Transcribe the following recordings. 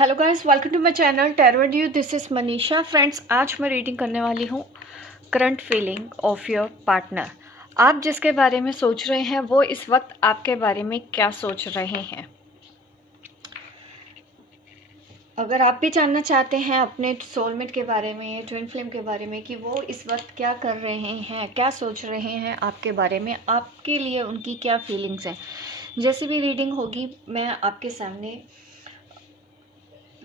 Hello guys, welcome to my channel tarot and you. This is Manisha. Friends, आज मैं reading करने वाली हूँ current feeling of your partner. आप जिसके बारे में सोच रहे हैं वो इस वक्त आपके बारे में क्या सोच रहे हैं। अगर आप भी जानना चाहते हैं अपने सोलमेट के बारे में, ट्विन फ्लेम के बारे में, कि वो इस वक्त क्या कर रहे हैं, क्या सोच रहे हैं आपके बारे में, आपके लिए उनकी क्या फीलिंग्स हैं, जैसे भी रीडिंग होगी मैं आपके सामने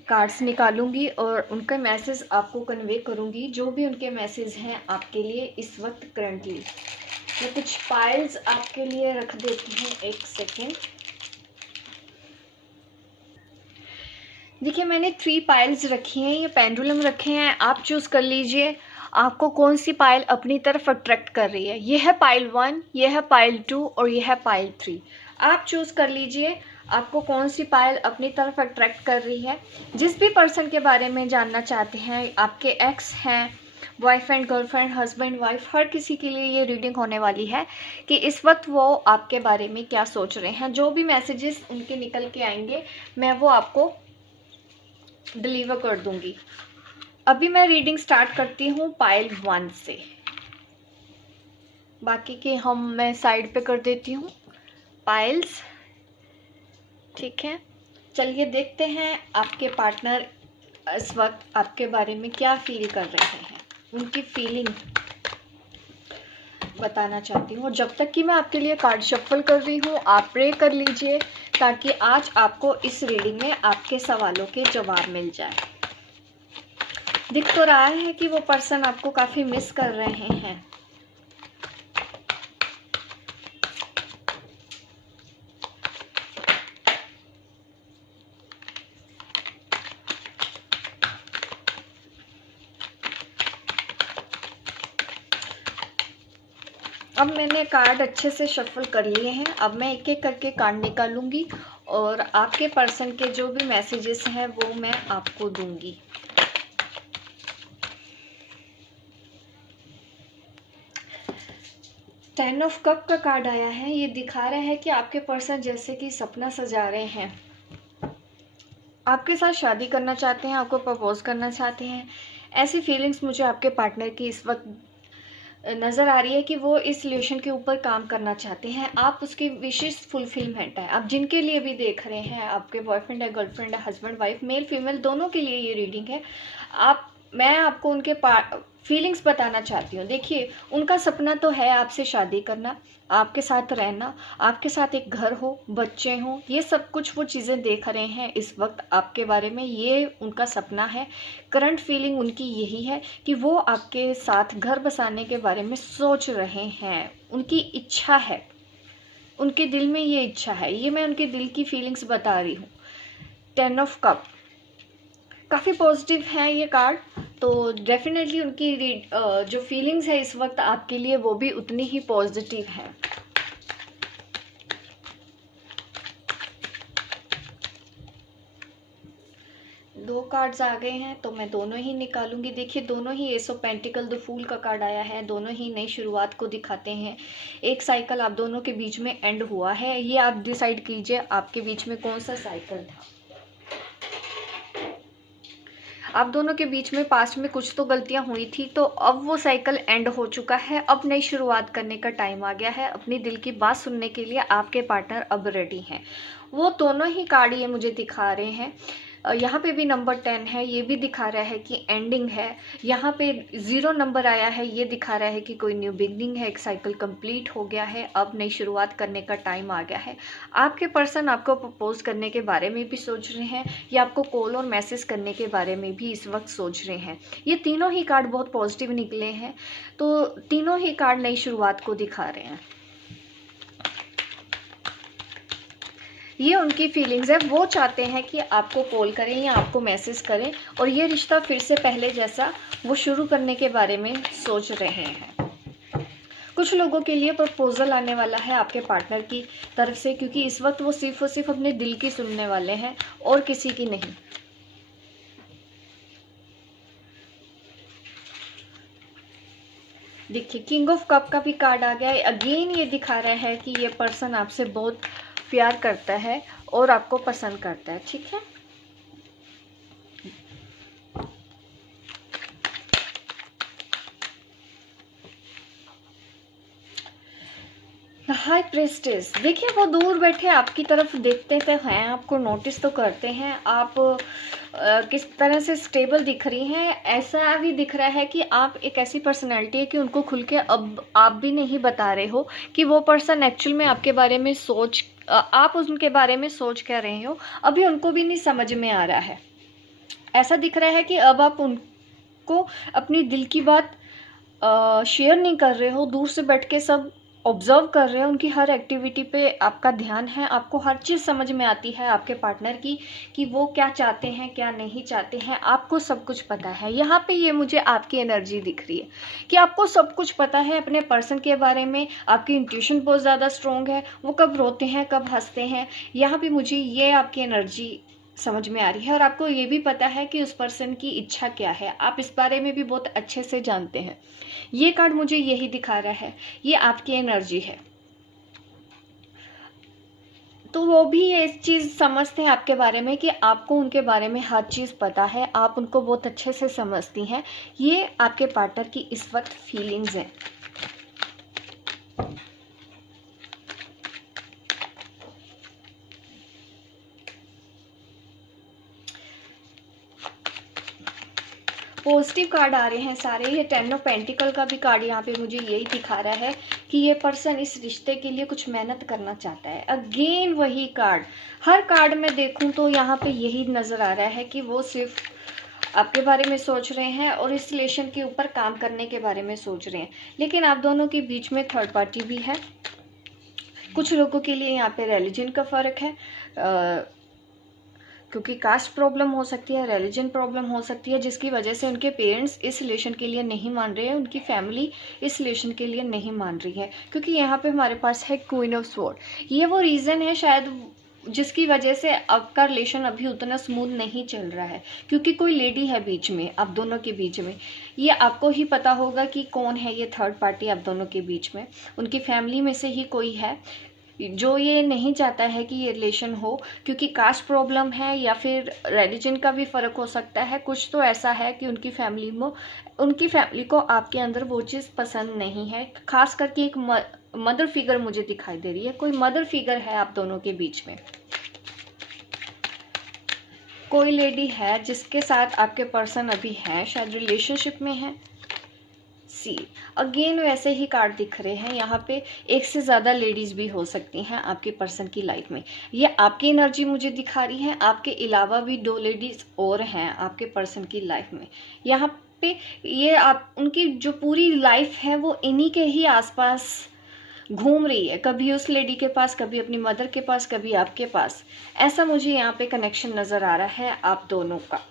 कार्ड्स निकालूंगी और उनका मैसेज आपको कन्वे करूंगी, जो भी उनके मैसेज हैं आपके लिए इस वक्त करंटली। मैं कुछ पाइल्स आपके लिए रख देती हूँ, एक सेकेंड। देखिए, मैंने 3 पाइल्स रखी हैं, ये पेंडुलम रखे हैं। आप चूज़ कर लीजिए आपको कौन सी पाइल अपनी तरफ अट्रैक्ट कर रही है। ये है पाइल 1, ये है पाइल 2 और ये है पाइल 3। आप चूज़ कर लीजिए आपको कौन सी पाइल अपनी तरफ अट्रैक्ट कर रही है। जिस भी पर्सन के बारे में जानना चाहते हैं, आपके एक्स हैं, बॉयफ्रेंड, गर्लफ्रेंड, हस्बैंड, वाइफ, हर किसी के लिए ये रीडिंग होने वाली है कि इस वक्त वो आपके बारे में क्या सोच रहे हैं। जो भी मैसेजेस उनके निकल के आएंगे मैं वो आपको डिलीवर कर दूंगी। अभी मैं रीडिंग स्टार्ट करती हूँ पाइल 1 से, बाकी के मैं साइड पे कर देती हूँ पाइल्स। ठीक है, चलिए देखते हैं आपके पार्टनर इस वक्त आपके बारे में क्या फील कर रहे हैं, उनकी फीलिंग बताना चाहती हूँ। और जब तक कि मैं आपके लिए कार्ड शफल कर रही हूँ आप प्रे कर लीजिए ताकि आज आपको इस रीडिंग में आपके सवालों के जवाब मिल जाए। दिख तो रहा है कि वो पर्सन आपको काफ़ी मिस कर रहे हैं। अब मैंने कार्ड अच्छे से शफल कर लिए हैं। अब मैं एक एक करके कार्ड निकालूंगी और आपके पर्सन के जो भी मैसेजेस हैं वो मैं आपको दूंगी। टेन ऑफ कप का कार्ड आया है। ये दिखा रहा है कि आपके पर्सन जैसे कि सपना सजा रहे हैं, आपके साथ शादी करना चाहते हैं, आपको प्रपोज करना चाहते हैं। ऐसी फीलिंग्स मुझे आपके पार्टनर की इस वक्त नज़र आ रही है कि वो इस रिलेशन के ऊपर काम करना चाहते हैं। आप उसकी विशेष फुलफिलमेंट है। आप जिनके लिए भी देख रहे हैं, आपके बॉयफ्रेंड है, गर्लफ्रेंड है, हस्बैंड वाइफ, मेल फीमेल दोनों के लिए ये रीडिंग है। मैं आपको उनके फीलिंग्स बताना चाहती हूँ। देखिए, उनका सपना तो है आपसे शादी करना, आपके साथ रहना, आपके साथ एक घर हो, बच्चे हों, ये सब कुछ वो चीज़ें देख रहे हैं इस वक्त आपके बारे में। ये उनका सपना है। करंट फीलिंग उनकी यही है कि वो आपके साथ घर बसाने के बारे में सोच रहे हैं। उनकी इच्छा है, उनके दिल में ये इच्छा है। ये मैं उनके दिल की फीलिंग्स बता रही हूँ। 10 ऑफ कप काफ़ी पॉजिटिव है ये कार्ड, तो डेफिनेटली उनकी जो फीलिंग्स है इस वक्त आपके लिए वो भी उतनी ही पॉजिटिव है। दो कार्ड्स आ गए हैं तो मैं दोनों ही निकालूंगी। देखिए, दोनों ही ace of pentacle the fool का कार्ड आया है। दोनों ही नई शुरुआत को दिखाते हैं। एक साइकिल आप दोनों के बीच में एंड हुआ है। ये आप डिसाइड कीजिए आपके बीच में कौन सा साइकिल था। आप दोनों के बीच में पास्ट में कुछ तो गलतियां हुई थी, तो अब वो साइकिल एंड हो चुका है। अब नई शुरुआत करने का टाइम आ गया है। अपनी दिल की बात सुनने के लिए आपके पार्टनर अब रेडी हैं। वो दोनों ही कार्ड ये मुझे दिखा रहे हैं। यहाँ पे भी नंबर 10 है, ये भी दिखा रहा है कि एंडिंग है। यहाँ पे 0 नंबर आया है, ये दिखा रहा है कि कोई न्यू बिगनिंग है, एक साइकिल कंप्लीट हो गया है, अब नई शुरुआत करने का टाइम आ गया है। आपके पर्सन आपको प्रपोज करने के बारे में भी सोच रहे हैं या आपको कॉल और मैसेज करने के बारे में भी इस वक्त सोच रहे हैं। ये तीनों ही कार्ड बहुत पॉजिटिव निकले हैं, तो तीनों ही कार्ड नई शुरुआत को दिखा रहे हैं। ये उनकी फीलिंग्स है। वो चाहते हैं कि आपको कॉल करें या आपको मैसेज करें और ये रिश्ता फिर से पहले जैसा वो शुरू करने के बारे में सोच रहे हैं। कुछ लोगों के लिए प्रपोजल आने वाला है आपके पार्टनर की तरफ से, क्योंकि इस वक्त वो सिर्फ और सिर्फ अपने दिल की सुनने वाले हैं और किसी की नहीं। देखिए, किंग ऑफ कप का भी कार्ड आ गया है। अगेन ये दिखा रहा है कि ये पर्सन आपसे बहुत प्यार करता है और आपको पसंद करता है। ठीक है, हाई प्रेस्टेस, देखिए वो दूर बैठे आपकी तरफ देखते तो हैं, आपको नोटिस तो करते हैं, आप किस तरह से स्टेबल दिख रही हैं। ऐसा भी दिख रहा है कि आप एक ऐसी पर्सनैलिटी है कि उनको खुल के अब आप भी नहीं बता रहे हो कि वो पर्सन एक्चुअल में आपके बारे में आप उनके बारे में सोच क्या रहे हो, अभी उनको भी नहीं समझ में आ रहा है। ऐसा दिख रहा है कि अब आप उनको अपनी दिल की बात शेयर नहीं कर रहे हो, दूर से बैठ के सब ऑब्जर्व कर रहे हो, उनकी हर एक्टिविटी पे आपका ध्यान है, आपको हर चीज़ समझ में आती है आपके पार्टनर की कि वो क्या चाहते हैं क्या नहीं चाहते हैं, आपको सब कुछ पता है। यहाँ पे ये मुझे आपकी एनर्जी दिख रही है कि आपको सब कुछ पता है अपने पर्सन के बारे में, आपकी इंट्यूशन बहुत ज़्यादा स्ट्रॉन्ग है, वो कब रोते हैं कब हंसते हैं, यहाँ पे मुझे ये आपकी एनर्जी समझ में आ रही है। और आपको ये भी पता है कि उस पर्सन की इच्छा क्या है, आप इस बारे में भी बहुत अच्छे से जानते हैं। ये कार्ड मुझे यही दिखा रहा है, ये आपकी एनर्जी है। तो वो भी ये चीज़ समझते हैं आपके बारे में कि आपको उनके बारे में हर चीज़ पता है, आप उनको बहुत अच्छे से समझती हैं। ये आपके पार्टनर की इस वक्त फीलिंग्स हैं। पॉजिटिव कार्ड आ रहे हैं सारे। ये 10 ऑफ पेंटिकल का भी कार्ड यहाँ पे मुझे यही दिखा रहा है कि ये पर्सन इस रिश्ते के लिए कुछ मेहनत करना चाहता है। अगेन वही कार्ड, हर कार्ड में देखूं तो यहाँ पे यही नज़र आ रहा है कि वो सिर्फ आपके बारे में सोच रहे हैं और इस रिलेशन के ऊपर काम करने के बारे में सोच रहे हैं। लेकिन आप दोनों के बीच में थर्ड पार्टी भी है। कुछ लोगों के लिए यहाँ पे रिलीजन का फ़र्क है, क्योंकि कास्ट प्रॉब्लम हो सकती है, रिलीजन प्रॉब्लम हो सकती है, जिसकी वजह से उनके पेरेंट्स इस रिलेशन के लिए नहीं मान रहे हैं, उनकी फैमिली इस रिलेशन के लिए नहीं मान रही है। क्योंकि यहाँ पे हमारे पास है क्वीन ऑफ स्वॉर्ड। ये वो रीज़न है शायद जिसकी वजह से आपका रिलेशन अभी उतना स्मूथ नहीं चल रहा है, क्योंकि कोई लेडी है बीच में, आप दोनों के बीच में। ये आपको ही पता होगा कि कौन है ये थर्ड पार्टी आप दोनों के बीच में। उनकी फैमिली में से ही कोई है जो ये नहीं चाहता है कि ये रिलेशन हो, क्योंकि कास्ट प्रॉब्लम है या फिर रिलीजन का भी फ़र्क हो सकता है। कुछ तो ऐसा है कि उनकी फैमिली को आपके अंदर वो चीज़ पसंद नहीं है। खास करके एक मदर फिगर मुझे दिखाई दे रही है, कोई मदर फिगर है आप दोनों के बीच में। कोई लेडी है जिसके साथ आपके पर्सन अभी हैं, शायद रिलेशनशिप में है। सी अगेन वैसे ही कार्ड दिख रहे हैं यहाँ पे। एक से ज़्यादा लेडीज़ भी हो सकती हैं आपके पर्सन की लाइफ में। ये आपकी एनर्जी मुझे दिखा रही है, आपके अलावा भी 2 लेडीज़ और हैं आपके पर्सन की लाइफ में। यहाँ पे ये आप उनकी जो पूरी लाइफ है वो इन्हीं के ही आसपास घूम रही है, कभी उस लेडी के पास, कभी अपनी मदर के पास, कभी आपके पास। ऐसा मुझे यहाँ पे कनेक्शन नज़र आ रहा है आप दोनों का।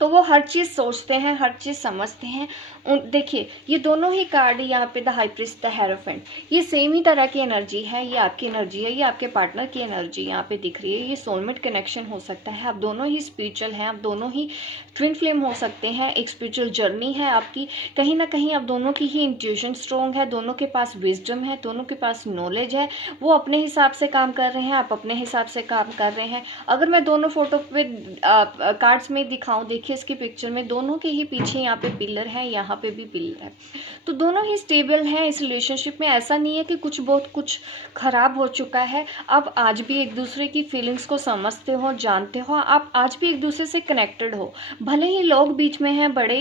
तो वो हर चीज़ सोचते हैं, हर चीज़ समझते हैं। देखिए ये दोनों ही कार्ड यहाँ पे the high priest, the hierophant, ये सेम ही तरह की एनर्जी है। ये आपकी एनर्जी है, ये आपके पार्टनर की एनर्जी यहाँ पे दिख रही है। ये सोलमेट कनेक्शन हो सकता है, आप दोनों ही स्पिरिचुअल हैं, आप दोनों ही ट्विन फ्लेम हो सकते हैं। एक स्पिरिचुअल जर्नी है आपकी, कहीं ना कहीं आप दोनों की ही इंट्यूशन स्ट्रॉन्ग है, दोनों के पास विजडम है, दोनों के पास नॉलेज है। वो अपने हिसाब से काम कर रहे हैं, आप अपने हिसाब से काम कर रहे हैं। अगर मैं दोनों फोटो पे कार्ड्स में दिखाऊं, देखिए इसकी पिक्चर में दोनों के ही पीछे यहाँ पे पिलर है, यहाँ पे भी पिलर है। तो दोनों ही स्टेबल हैं इस रिलेशनशिप में। ऐसा नहीं है कि कुछ खराब हो चुका है। आप आज भी एक दूसरे की फीलिंग्स को समझते हो, जानते हो, आप आज भी एक दूसरे से कनेक्टेड हो। भले ही लोग बीच में हैं, भले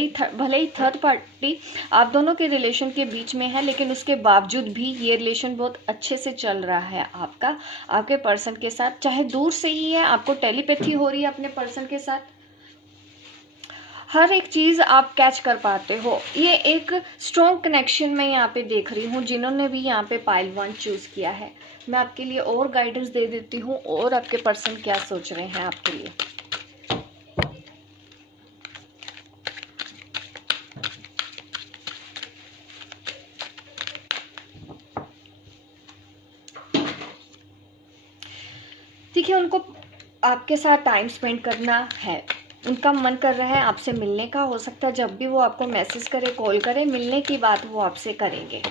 ही थर्ड पार्टी आप दोनों के रिलेशन के बीच में है, लेकिन उसके बावजूद भी ये रिलेशन बहुत अच्छे से चल रहा है आपका आपके पर्सन के साथ। चाहे दूर से ही है, आपको टेलीपैथी हो रही है अपने पर्सन के साथ, हर एक चीज़ आप कैच कर पाते हो। ये एक स्ट्रॉन्ग कनेक्शन मैं यहाँ पे देख रही हूँ। जिन्होंने भी यहाँ पे पाइल 1 चूज़ किया है, मैं आपके लिए और गाइडेंस दे देती हूँ और आपके पर्सन क्या सोच रहे हैं आपके लिए। देखिए उनको आपके साथ टाइम स्पेंड करना है, उनका मन कर रहा है आपसे मिलने का। हो सकता है जब भी वो आपको मैसेज करे, कॉल करे, मिलने की बात वो आपसे करेंगे।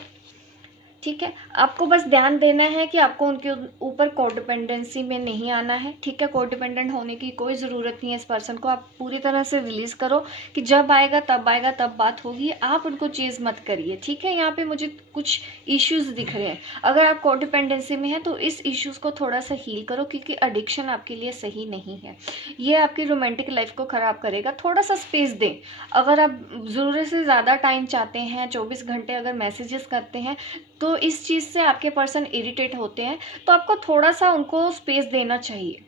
ठीक है, आपको बस ध्यान देना है कि आपको उनके ऊपर कोडिपेंडेंसी में नहीं आना है। ठीक है, कोडिपेंडेंट होने की कोई ज़रूरत नहीं है। इस पर्सन को आप पूरी तरह से रिलीज़ करो कि जब आएगा तब बात होगी, आप उनको चीज़ मत करिए। ठीक है, यहाँ पे मुझे कुछ इश्यूज़ दिख रहे हैं। अगर आप कोडिपेंडेंसी में हैं तो इस इश्यूज़ को थोड़ा सा हील करो, क्योंकि एडिक्शन आपके लिए सही नहीं है। ये आपकी रोमांटिक लाइफ को ख़राब करेगा। थोड़ा सा स्पेस दें। अगर आप ज़रूरत से ज़्यादा टाइम चाहते हैं, 24 घंटे अगर मैसेजेस करते हैं, तो इस चीज़ से आपके पर्सन इरिटेट होते हैं, तो आपको थोड़ा सा उनको स्पेस देना चाहिए।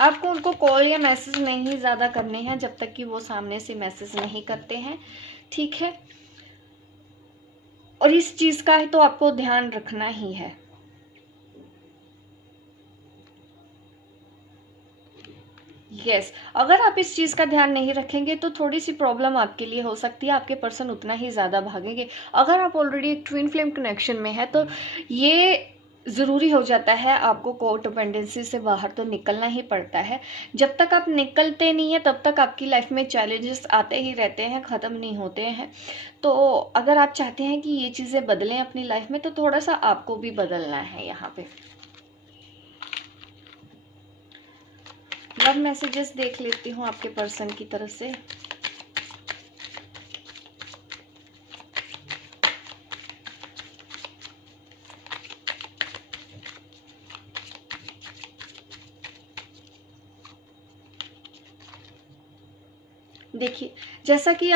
आपको उनको कॉल या मैसेज नहीं ज़्यादा करने हैं जब तक कि वो सामने से मैसेज नहीं करते हैं। ठीक है, और इस चीज़ का तो आपको ध्यान रखना ही है। यस, अगर आप इस चीज़ का ध्यान नहीं रखेंगे तो थोड़ी सी प्रॉब्लम आपके लिए हो सकती है। आपके पर्सन उतना ही ज़्यादा भागेंगे। अगर आप ऑलरेडी एक ट्विन फ्लेम कनेक्शन में है तो ये ज़रूरी हो जाता है, आपको कोडिपेंडेंसी से बाहर तो निकलना ही पड़ता है। जब तक आप निकलते नहीं हैं तब तक आपकी लाइफ में चैलेंजेस आते ही रहते हैं, ख़त्म नहीं होते हैं। तो अगर आप चाहते हैं कि ये चीज़ें बदलें अपनी लाइफ में, तो थोड़ा सा आपको भी बदलना है। यहाँ पे लव मैसेजेस देख लेती हूँ आपके पर्सन की तरफ से। देखिए, जैसा कि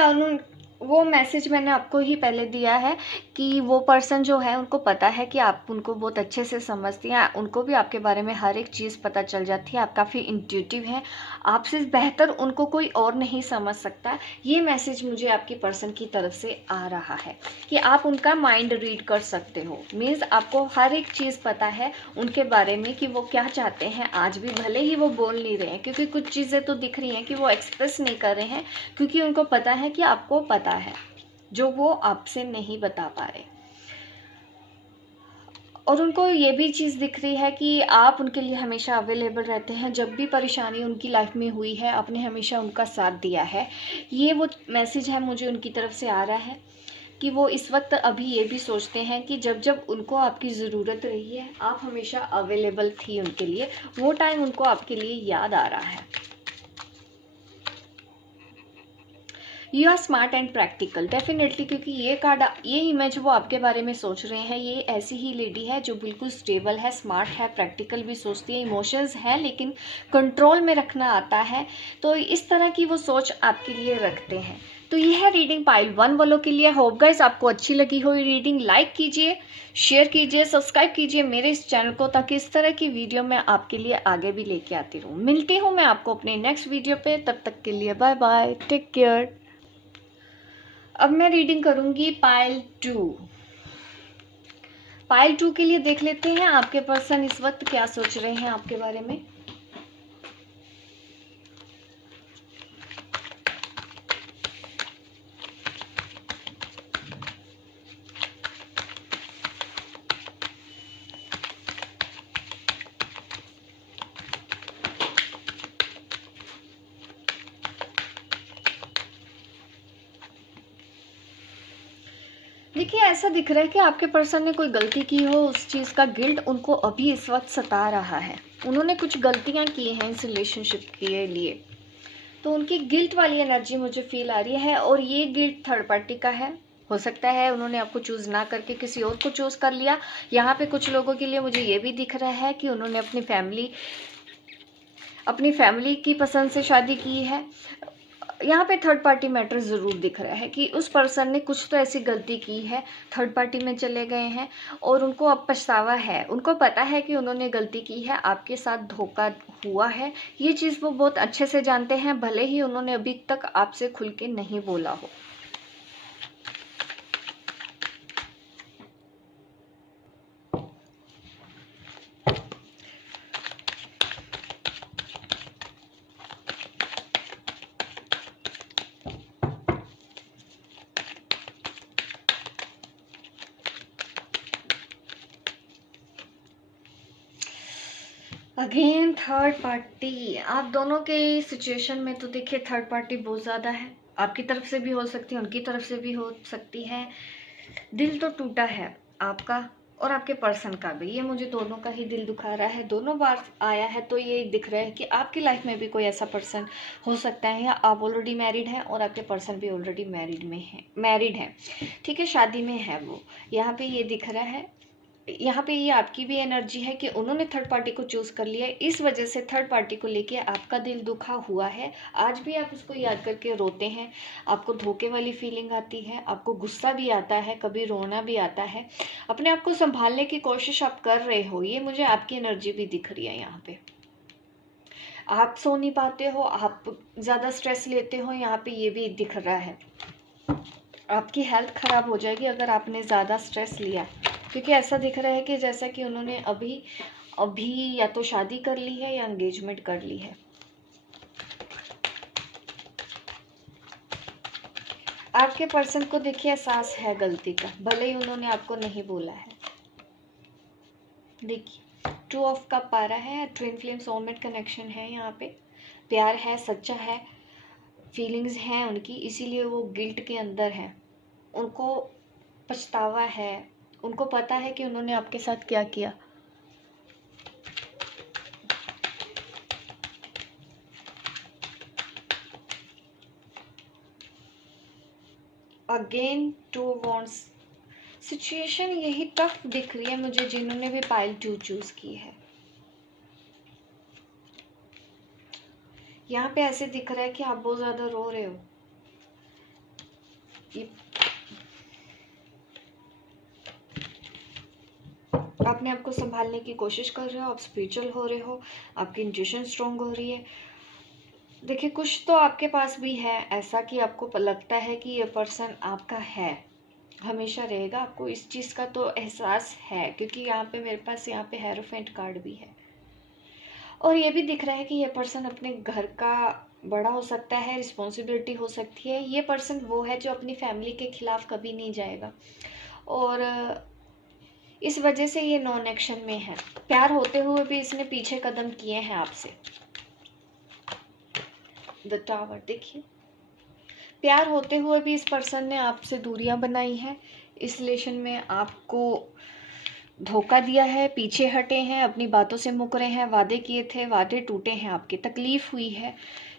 वो मैसेज मैंने आपको ही पहले दिया है कि वो पर्सन जो है उनको पता है कि आप उनको बहुत अच्छे से समझती हैं, उनको भी आपके बारे में हर एक चीज़ पता चल जाती है। आप काफ़ी इंट्यूटिव हैं, आपसे बेहतर उनको कोई और नहीं समझ सकता। ये मैसेज मुझे आपकी पर्सन की तरफ से आ रहा है कि आप उनका माइंड रीड कर सकते हो। मीन्स आपको हर एक चीज़ पता है उनके बारे में कि वो क्या चाहते हैं। आज भी भले ही वो बोल नहीं रहे हैं, क्योंकि कुछ चीज़ें तो दिख रही हैं कि वो एक्सप्रेस नहीं कर रहे हैं, क्योंकि उनको पता है कि आपको पता है जो वो आपसे नहीं बता पा रहे। और उनको ये भी चीज़ दिख रही है कि आप उनके लिए हमेशा अवेलेबल रहते हैं। जब भी परेशानी उनकी लाइफ में हुई है, आपने हमेशा उनका साथ दिया है। ये वो मैसेज है मुझे उनकी तरफ से आ रहा है कि वो इस वक्त अभी ये भी सोचते हैं कि जब जब उनको आपकी ज़रूरत रही है, आप हमेशा अवेलेबल थी उनके लिए। वो टाइम उनको आपके लिए याद आ रहा है। You are smart and practical, definitely, क्योंकि ये कार्ड, ये इमेज वो आपके बारे में सोच रहे हैं। ये ऐसी ही लेडी है जो बिल्कुल स्टेबल है, स्मार्ट है, प्रैक्टिकल भी सोचती है, इमोशंस है लेकिन कंट्रोल में रखना आता है। तो इस तरह की वो सोच आपके लिए रखते हैं। तो ये है रीडिंग पाइल 1 वालों के लिए। होप गाइस आपको अच्छी लगी हो रीडिंग। लाइक कीजिए, शेयर कीजिए, सब्सक्राइब कीजिए मेरे इस चैनल को, ताकि इस तरह की वीडियो मैं आपके लिए आगे भी लेके आती रहूँ। मिलती हूँ मैं आपको अपने नेक्स्ट वीडियो पे, तब तक के लिए बाय बाय, टेक केयर। अब मैं रीडिंग करूंगी पाइल 2। पाइल 2 के लिए देख लेते हैं आपके पर्सन इस वक्त क्या सोच रहे हैं आपके बारे में। देखिए, ऐसा दिख रहा है कि आपके पर्सन ने कोई गलती की हो, उस चीज़ का गिल्ट उनको अभी इस वक्त सता रहा है। उन्होंने कुछ गलतियां की हैं इस रिलेशनशिप के लिए, तो उनकी गिल्ट वाली एनर्जी मुझे फील आ रही है। और ये गिल्ट थर्ड पार्टी का है। हो सकता है उन्होंने आपको चूज़ ना करके किसी और को चूज़ कर लिया। यहाँ पे कुछ लोगों के लिए मुझे ये भी दिख रहा है कि उन्होंने अपनी फैमिली की पसंद से शादी की है। यहाँ पे थर्ड पार्टी मैटर ज़रूर दिख रहा है कि उस पर्सन ने कुछ तो ऐसी गलती की है, थर्ड पार्टी में चले गए हैं और उनको अब पछतावा है। उनको पता है कि उन्होंने गलती की है, आपके साथ धोखा हुआ है। ये चीज़ वो बहुत अच्छे से जानते हैं, भले ही उन्होंने अभी तक आपसे खुल के नहीं बोला हो। अगेन थर्ड पार्टी, आप दोनों के सिचुएशन में तो देखिए थर्ड पार्टी बहुत ज़्यादा है। आपकी तरफ से भी हो सकती है, उनकी तरफ से भी हो सकती है। दिल तो टूटा है आपका और आपके पर्सन का भी। ये मुझे दोनों का ही दिल दुखा रहा है, दोनों बार आया है। तो ये दिख रहा है कि आपकी लाइफ में भी कोई ऐसा पर्सन हो सकता है, या आप ऑलरेडी मैरिड हैं और आपके पर्सन भी ऑलरेडी मैरिड है, ठीक है, शादी में है वो। यहाँ पे ये दिख रहा है, यहाँ पे ये आपकी भी एनर्जी है कि उन्होंने थर्ड पार्टी को चूज कर लिया है। इस वजह से थर्ड पार्टी को लेके आपका दिल दुखा हुआ है। आज भी आप उसको याद करके रोते हैं, आपको धोखे वाली फीलिंग आती है, आपको गुस्सा भी आता है, कभी रोना भी आता है। अपने आप को संभालने की कोशिश आप कर रहे हो, ये मुझे आपकी एनर्जी भी दिख रही है। यहाँ पे आप सो नहीं पाते हो, आप ज़्यादा स्ट्रेस लेते हो, यहाँ पे ये भी दिख रहा है। आपकी हेल्थ खराब हो जाएगी अगर आपने ज़्यादा स्ट्रेस लिया, क्योंकि ऐसा दिख रहा है कि जैसा कि उन्होंने अभी अभी या तो शादी कर ली है या एंगेजमेंट कर ली है। आपके पर्सन को देखिए एहसास है गलती का, भले ही उन्होंने आपको नहीं बोला है। देखिए 2 ऑफ कप आ रहा है, ट्विन फ्लेम सोलमेट कनेक्शन है, यहाँ पे प्यार है, सच्चा है, फीलिंग्स हैं उनकी, इसीलिए वो गिल्ट के अंदर है, उनको पछतावा है, उनको पता है कि उन्होंने आपके साथ क्या किया। अगेन 2 वॉन्ड्स, सिचुएशन यही टफ दिख रही है मुझे जिन्होंने भी पाइल 2 चूज की है। यहाँ पे ऐसे दिख रहा है कि आप बहुत ज्यादा रो रहे हो। ये अपने आप को संभालने की कोशिश कर रहे हो, आप स्पिरिचुअल हो रहे हो, आपकी इंट्यूशन स्ट्रांग हो रही है। देखिए कुछ तो आपके पास भी है ऐसा कि आपको लगता है कि ये पर्सन आपका है, हमेशा रहेगा, आपको इस चीज़ का तो एहसास है, क्योंकि यहाँ पे मेरे पास यहाँ पे हेरोफेंट कार्ड भी है। और ये भी दिख रहा है कि ये पर्सन अपने घर का बड़ा हो सकता है, रिस्पॉन्सिबिलिटी हो सकती है। ये पर्सन वो है जो अपनी फैमिली के खिलाफ कभी नहीं जाएगा, और इस वजह से ये नॉन एक्शन में है। प्यार होते हुए भी इसने पीछे कदम किए हैं आपसे। द टावर देखिए, प्यार होते हुए भी इस पर्सन ने आपसे दूरियां बनाई हैं, इस रिलेशन में आपको धोखा दिया है, पीछे हटे हैं, अपनी बातों से मुकरे हैं, वादे किए थे, वादे टूटे हैं, आपकी तकलीफ हुई है।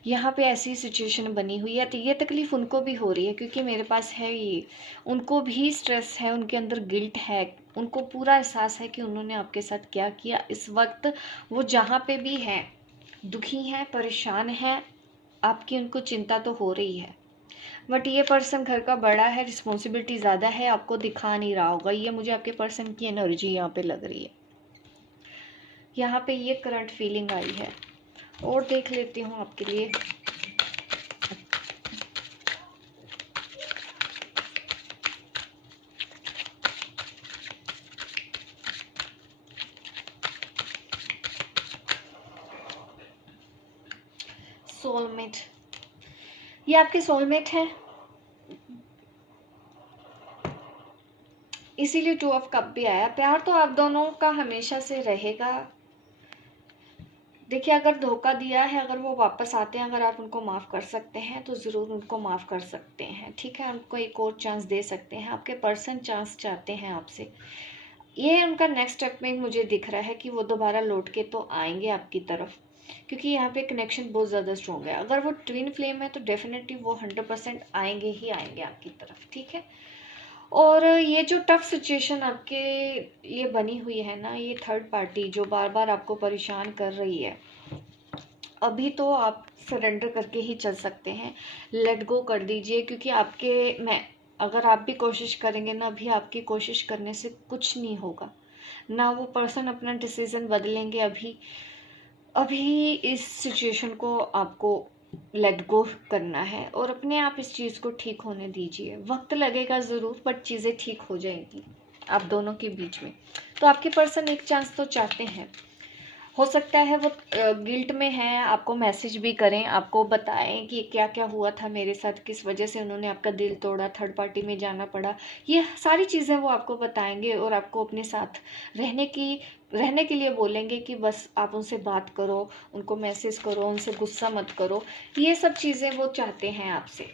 यहाँ पे ऐसी सिचुएशन बनी हुई है, तो ये तकलीफ उनको भी हो रही है, क्योंकि मेरे पास है ये, उनको भी स्ट्रेस है, उनके अंदर गिल्ट है, उनको पूरा एहसास है कि उन्होंने आपके साथ क्या किया। इस वक्त वो जहाँ पे भी हैं दुखी हैं, परेशान हैं, आपकी उनको चिंता तो हो रही है। बट ये पर्सन घर का बड़ा है, रिस्पॉन्सिबिलिटी ज़्यादा है, आपको दिखा नहीं रहा होगा। ये मुझे आपके पर्सन की एनर्जी यहाँ पे लग रही है। यहाँ पे ये करंट फीलिंग आई है, और देख लेती हूँ आपके लिए। सोलमेट, ये आपके सोलमेट है, इसीलिए 2 ऑफ कप भी आया। प्यार तो आप दोनों का हमेशा से रहेगा। देखिए अगर धोखा दिया है, अगर वो वापस आते हैं, अगर आप उनको माफ़ कर सकते हैं तो ज़रूर उनको माफ़ कर सकते हैं, ठीक है, उनको एक और चांस दे सकते हैं। आपके पर्सन चांस चाहते हैं आपसे, ये उनका नेक्स्ट स्टेप में मुझे दिख रहा है कि वो दोबारा लौट के तो आएंगे आपकी तरफ, क्योंकि यहाँ पे कनेक्शन बहुत ज़्यादा स्ट्रॉन्ग है। अगर वो ट्विन फ्लेम है तो डेफिनेटली वो 100% आएंगे ही आएंगे आपकी तरफ, ठीक है। और ये जो टफ सिचुएशन आपके लिए बनी हुई है ना, ये थर्ड पार्टी जो बार बार आपको परेशान कर रही है, अभी तो आप सरेंडर करके ही चल सकते हैं, लेट गो कर दीजिए, क्योंकि अगर आप भी कोशिश करेंगे ना, अभी आपकी कोशिश करने से कुछ नहीं होगा ना, वो पर्सन अपना डिसीजन बदलेंगे। अभी अभी इस सिचुएशन को आपको लेट गो करना है, और अपने आप इस चीज़ को ठीक होने दीजिए। वक्त लगेगा ज़रूर, बट चीज़ें ठीक हो जाएंगी आप दोनों के बीच में। तो आपके पर्सन एक चांस तो चाहते हैं, हो सकता है वो गिल्ट में है, आपको मैसेज भी करें, आपको बताएं कि क्या क्या हुआ था मेरे साथ, किस वजह से उन्होंने आपका दिल तोड़ा, थर्ड पार्टी में जाना पड़ा। ये सारी चीज़ें वो आपको बताएंगे, और आपको अपने साथ रहने के लिए बोलेंगे कि बस आप उनसे बात करो, उनको मैसेज करो, उनसे गुस्सा मत करो। ये सब चीज़ें वो चाहते हैं आपसे।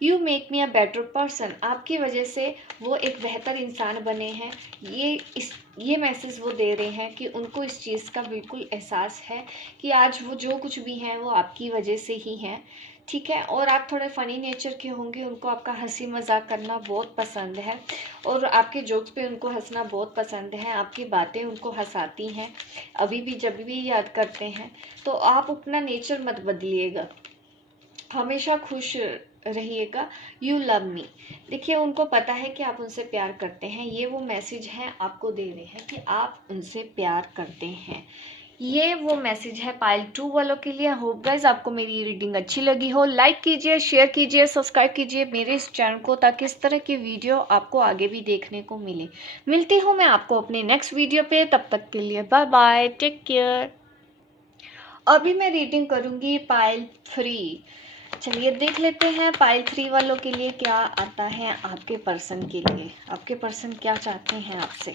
You make me a better person, आपकी वजह से वो एक बेहतर इंसान बने हैं। ये मैसेज वो दे रहे हैं कि उनको इस चीज़ का बिल्कुल एहसास है कि आज वो जो कुछ भी हैं वो आपकी वजह से ही हैं, ठीक है। और आप थोड़े फ़नी नेचर के होंगे, उनको आपका हंसी मजाक करना बहुत पसंद है और आपके जोक्स पे उनको हंसना बहुत पसंद है, आपकी बातें उनको हंसाती हैं, अभी भी जब भी याद करते हैं। तो आप अपना नेचर मत बदलिएगा, हमेशा खुश रहिएगा। यू लव मी, देखिए उनको पता है कि आप उनसे प्यार करते हैं, ये वो मैसेज है आपको दे रहे हैं कि आप उनसे प्यार करते हैं। ये वो मैसेज है पाइल 2 वालों के लिए। होप गाइस आपको मेरी रीडिंग अच्छी लगी हो। लाइक कीजिए, शेयर कीजिए, सब्सक्राइब कीजिए मेरे इस चैनल को, ताकि इस तरह की वीडियो आपको आगे भी देखने को मिले। मिलती हूँ मैं आपको अपने नेक्स्ट वीडियो पे, तब तक के लिए बाय बाय, टेक केयर। अभी मैं रीडिंग करूँगी पाइल 3। चलिए देख लेते हैं पाइल 3 वालों के लिए क्या आता है आपके पर्सन के लिए, आपके पर्सन क्या चाहते हैं आपसे।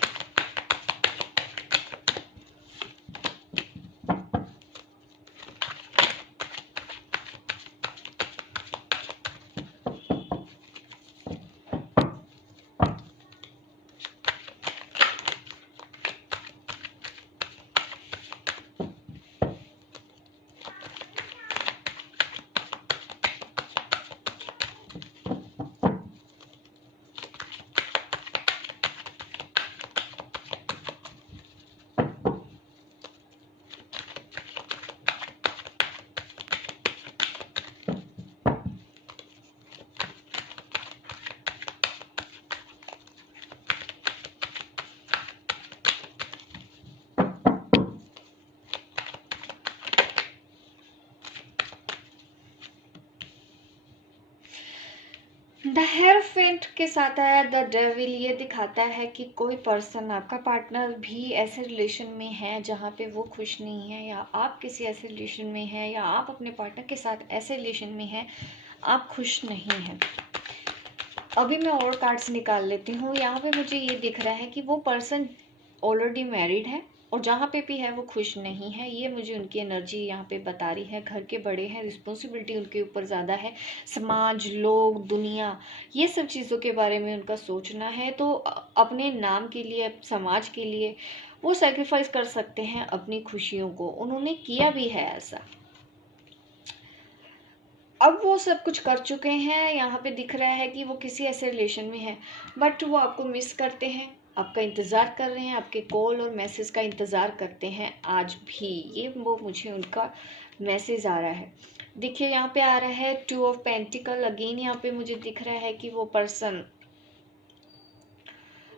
द हेरोफेंट के साथ आया द डेविल। ये दिखाता है कि कोई पर्सन, आपका पार्टनर भी ऐसे रिलेशन में है जहाँ पे वो खुश नहीं है, या आप किसी ऐसे रिलेशन में हैं, या आप अपने पार्टनर के साथ ऐसे रिलेशन में हैं आप खुश नहीं हैं। अभी मैं और कार्ड्स निकाल लेती हूँ। यहाँ पे मुझे ये दिख रहा है कि वो पर्सन ऑलरेडी मैरिड है और जहाँ पे भी है वो खुश नहीं है। ये मुझे उनकी एनर्जी यहाँ पे बता रही है। घर के बड़े हैं, रिस्पॉन्सिबिलिटी उनके ऊपर ज़्यादा है, समाज, लोग, दुनिया, ये सब चीज़ों के बारे में उनका सोचना है। तो अपने नाम के लिए, समाज के लिए वो सेक्रीफाइस कर सकते हैं अपनी खुशियों को, उन्होंने किया भी है ऐसा। अब वो सब कुछ कर चुके हैं। यहाँ पे दिख रहा है कि वो किसी ऐसे रिलेशन में है, बट वो आपको मिस करते हैं, आपका इंतज़ार कर रहे हैं, आपके कॉल और मैसेज का इंतज़ार करते हैं आज भी। ये वो मुझे उनका मैसेज आ रहा है। देखिए यहाँ पे आ रहा है 2 ऑफ पेंटिकल। अगेन यहाँ पे मुझे दिख रहा है कि वो पर्सन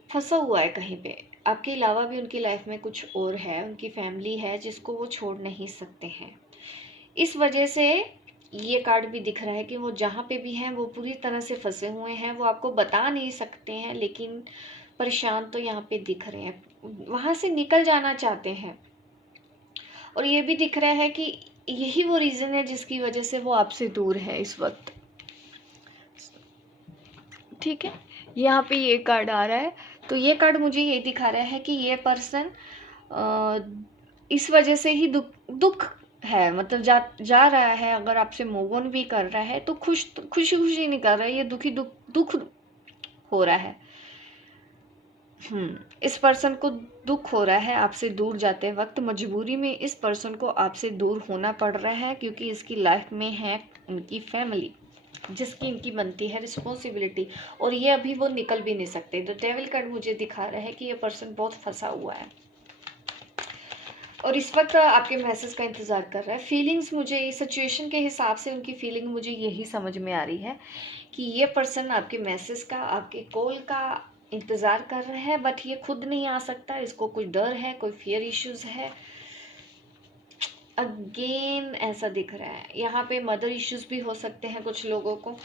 फंसा हुआ है कहीं पे, आपके अलावा भी उनकी लाइफ में कुछ और है, उनकी फैमिली है जिसको वो छोड़ नहीं सकते हैं। इस वजह से ये कार्ड भी दिख रहा है कि वो जहाँ पे भी हैं वो पूरी तरह से फंसे हुए हैं, वो आपको बता नहीं सकते हैं लेकिन परेशान तो यहाँ पे दिख रहे हैं, वहाँ से निकल जाना चाहते हैं। और ये भी दिख रहा है कि यही वो रीज़न है जिसकी वजह से वो आपसे दूर है इस वक्त, ठीक है। यहाँ पे ये कार्ड आ रहा है, तो ये कार्ड मुझे ये दिखा रहा है कि ये पर्सन इस वजह से ही दुख है, मतलब जा रहा है। अगर आपसे मूव ऑन भी कर रहा है तो खुशी खुशी नहीं कर रहा है, ये दुख हो रहा है। इस पर्सन को दुख हो रहा है आपसे दूर जाते वक्त, मजबूरी में इस पर्सन को आपसे दूर होना पड़ रहा है, क्योंकि इसकी लाइफ में है उनकी फैमिली जिसकी इनकी बनती है रिस्पॉन्सिबिलिटी, और ये अभी वो निकल भी नहीं सकते। तो डेविल कार्ड मुझे दिखा रहा है कि ये पर्सन बहुत फंसा हुआ है और इस वक्त आपके मैसेज का इंतज़ार कर रहा है। फीलिंग्स मुझे इस सिचुएशन के हिसाब से उनकी फीलिंग मुझे यही समझ में आ रही है कि ये पर्सन आपके मैसेज का, आपके कॉल का इंतज़ार कर रहा है, बट ये खुद नहीं आ सकता, इसको कोई डर है, कोई फियर इश्यूज है। अगेन ऐसा दिख रहा है, यहाँ पे मदर इश्यूज भी हो सकते हैं कुछ लोगों को।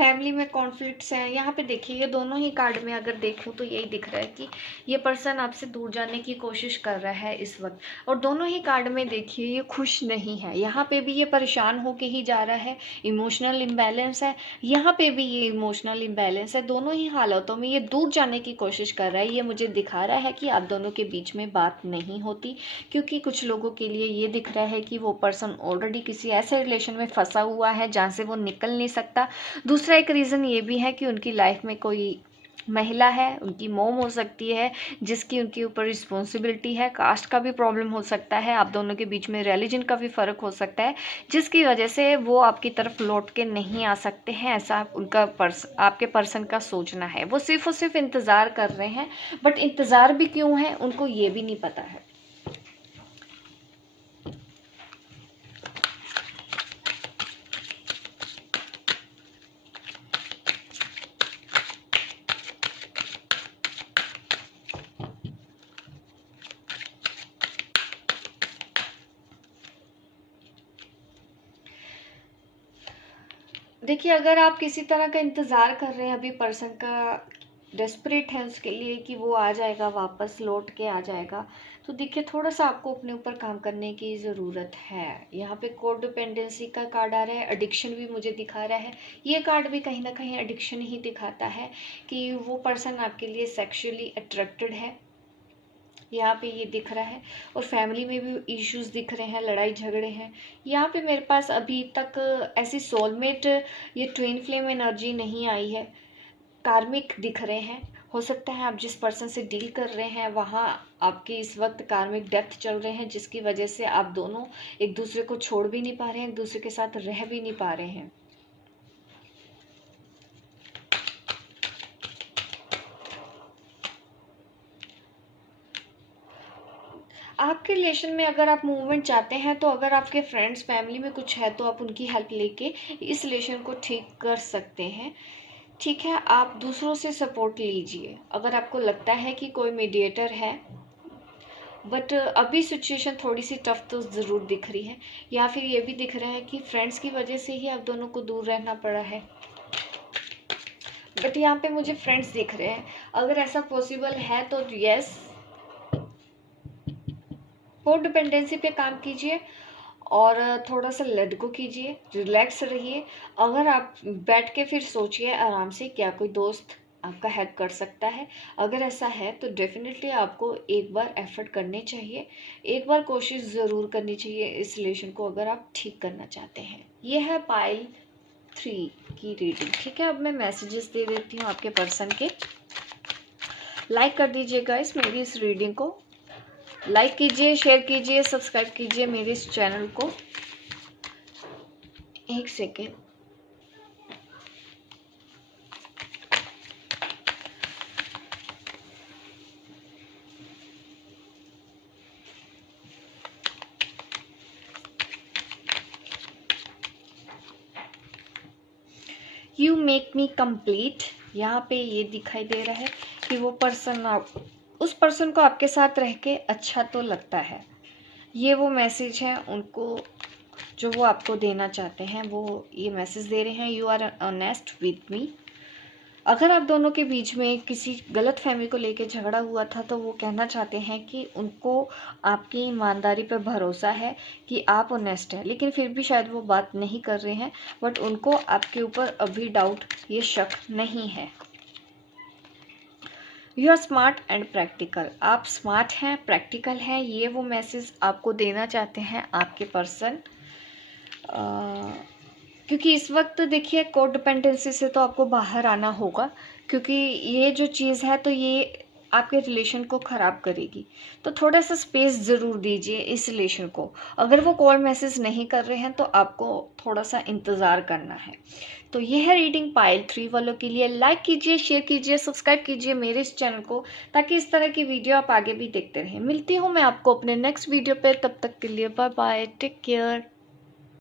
फैमिली में कॉन्फ्लिक्ट्स हैं। यहाँ पे देखिए ये दोनों ही कार्ड में अगर देखूँ तो यही दिख रहा है कि ये पर्सन आपसे दूर जाने की कोशिश कर रहा है इस वक्त, और दोनों ही कार्ड में देखिए ये खुश नहीं है। यहाँ पे भी ये परेशान होके ही जा रहा है, इमोशनल इम्बैलेंस है, यहाँ पे भी ये इमोशनल इम्बैलेंस है। दोनों ही हालातों में ये दूर जाने की कोशिश कर रहा है। ये मुझे दिखा रहा है कि आप दोनों के बीच में बात नहीं होती, क्योंकि कुछ लोगों के लिए ये दिख रहा है कि वो पर्सन ऑलरेडी किसी ऐसे रिलेशन में फंसा हुआ है जहाँ से वो निकल नहीं सकता। दूसरा एक रीज़न ये भी है कि उनकी लाइफ में कोई महिला है, उनकी मोम हो सकती है, जिसकी उनके ऊपर रिस्पॉन्सिबिलिटी है। कास्ट का भी प्रॉब्लम हो सकता है, आप दोनों के बीच में रिलीजन का भी फ़र्क हो सकता है, जिसकी वजह से वो आपकी तरफ लौट के नहीं आ सकते हैं। ऐसा उनका आपके पर्सन का सोचना है। वो सिर्फ और सिर्फ इंतज़ार कर रहे हैं, बट इंतज़ार भी क्यों है उनको ये भी नहीं पता है। देखिए अगर आप किसी तरह का इंतज़ार कर रहे हैं, अभी पर्सन का डेस्परेट है उसके लिए कि वो आ जाएगा, वापस लौट के आ जाएगा, तो देखिए थोड़ा सा आपको अपने ऊपर काम करने की ज़रूरत है। यहाँ पे कोड डिपेंडेंसी का कार्ड आ रहा है, एडिक्शन भी मुझे दिखा रहा है। ये कार्ड भी कहीं ना कहीं एडिक्शन ही दिखाता है कि वो पर्सन आपके लिए सेक्सुअली अट्रैक्टेड है, यहाँ पे ये दिख रहा है। और फैमिली में भी इश्यूज दिख रहे हैं, लड़ाई झगड़े हैं। यहाँ पे मेरे पास अभी तक ऐसी सोलमेट, ये ट्विन फ्लेम एनर्जी नहीं आई है। कार्मिक दिख रहे हैं। हो सकता है आप जिस पर्सन से डील कर रहे हैं वहाँ आपके इस वक्त कार्मिक डेप्थ चल रहे हैं, जिसकी वजह से आप दोनों एक दूसरे को छोड़ भी नहीं पा रहे हैं, एक दूसरे के साथ रह भी नहीं पा रहे हैं। आपके रिलेशन में अगर आप मूवमेंट चाहते हैं, तो अगर आपके फ्रेंड्स फैमिली में कुछ है तो आप उनकी हेल्प लेके इस रिलेशन को ठीक कर सकते हैं। ठीक है, आप दूसरों से सपोर्ट लीजिए। अगर आपको लगता है कि कोई मीडिएटर है, बट अभी सिचुएशन थोड़ी सी टफ तो ज़रूर दिख रही है। या फिर ये भी दिख रहा है कि फ्रेंड्स की वजह से ही आप दोनों को दूर रहना पड़ा है, बट यहाँ पे मुझे फ्रेंड्स दिख रहे हैं। अगर ऐसा पॉसिबल है तो यस, कोड डिपेंडेंसी पे काम कीजिए और थोड़ा सा लेट गो कीजिए, रिलैक्स रहिए। अगर आप बैठ के फिर सोचिए आराम से, क्या कोई दोस्त आपका हेल्प कर सकता है। अगर ऐसा है तो डेफिनेटली आपको एक बार एफर्ट करने चाहिए, एक बार कोशिश ज़रूर करनी चाहिए इस रिलेशन को, अगर आप ठीक करना चाहते हैं। ये है पाइल 3 की रीडिंग। ठीक है, अब मैं मैसेजेस दे देती हूँ आपके पर्सन के। लाइक कर दीजिएगा इस मेरी इस रीडिंग को, लाइक कीजिए, शेयर कीजिए, सब्सक्राइब कीजिए मेरे इस चैनल को। एक second, you make me complete. यहाँ पे ये दिखाई दे रहा है कि वो पर्सन, उस पर्सन को आपके साथ रह के अच्छा तो लगता है। ये वो मैसेज है उनको जो वो आपको देना चाहते हैं। वो ये मैसेज दे रहे हैं, you are honest with me. अगर आप दोनों के बीच में किसी गलत फहमी को लेकर झगड़ा हुआ था, तो वो कहना चाहते हैं कि उनको आपकी ईमानदारी पर भरोसा है कि आप ऑनेस्ट है, लेकिन फिर भी शायद वो बात नहीं कर रहे हैं। बट उनको आपके ऊपर अभी डाउट, ये शक नहीं है। You are smart and practical. आप स्मार्ट हैं, प्रैक्टिकल हैं, ये वो मैसेज आपको देना चाहते हैं आपके पर्सन। क्योंकि इस वक्त देखिए कोड डिपेंडेंसी से तो आपको बाहर आना होगा, क्योंकि ये जो चीज़ है तो ये आपके रिलेशन को ख़राब करेगी। तो थोड़ा सा स्पेस ज़रूर दीजिए इस रिलेशन को। अगर वो कॉल मैसेज नहीं कर रहे हैं तो आपको थोड़ा सा इंतज़ार करना है। तो ये है रीडिंग पाइल 3 वालों के लिए। लाइक कीजिए, शेयर कीजिए, सब्सक्राइब कीजिए मेरे इस चैनल को, ताकि इस तरह की वीडियो आप आगे भी देखते रहें। मिलती हूँ मैं आपको अपने नेक्स्ट वीडियो पे, तब तक के लिए बाय बाय, टेक केयर।